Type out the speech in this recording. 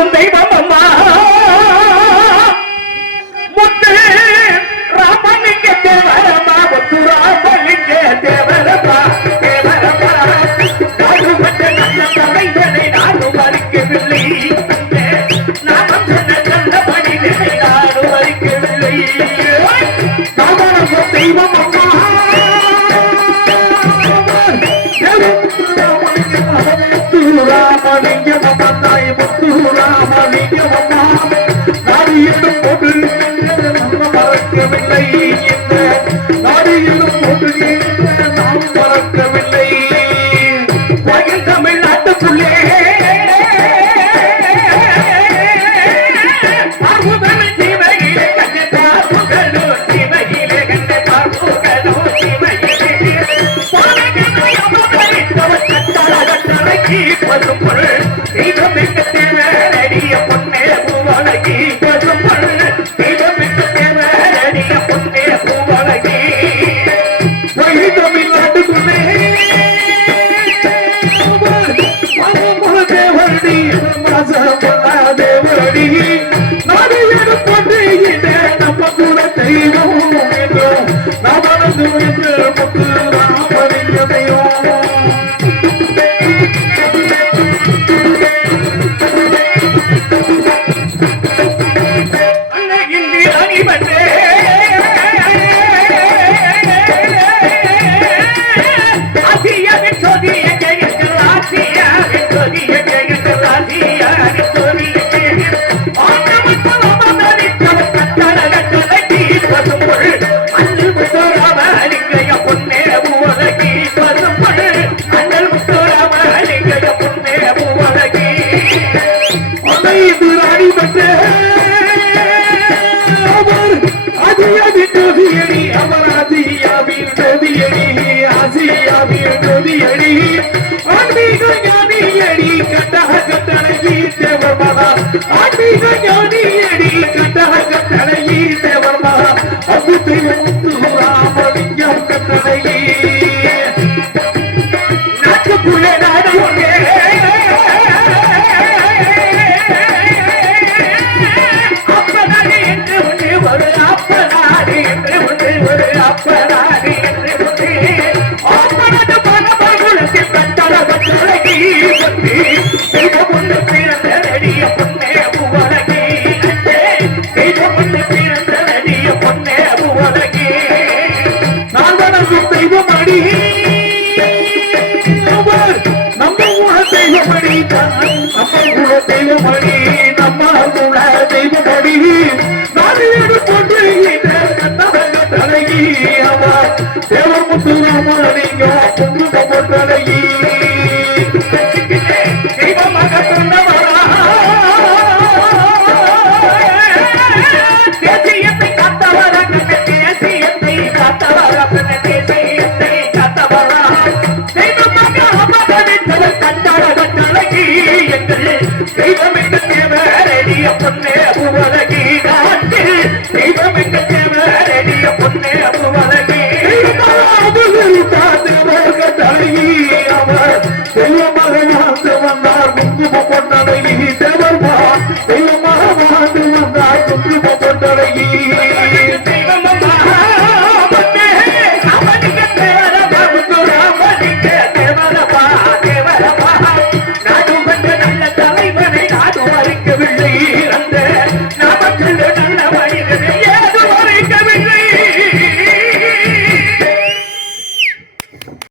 வாழும் தெய்வம் அம்மா முத்து ராமலிங்க தேவரமா முத்து ராமலிங்க தேவரமா தேவரமா நாடுபட்ட நல்ல தலைவனை நாடு மறிக்கவில்லை நாமம் சொன்ன நல்ல பணிகளை நாடு மறிக்கவில்லை நாமரச தெய்வம் அம்மா ராமலிங்க ராமலிங்க மமந்தாய் முத்து Thank you. தீரும் நமது முத்து Ah! தெய்வமடி அப்பன் குல தெய்வமடி நம்ம குல தெய்வமடி நாடியோடு கொண்டிருக்கிற கண்ணவங்க தலைகி அவ தேவமுத்து ராமலிங்க பொண்ணு தலைகி பொன்னே பூவத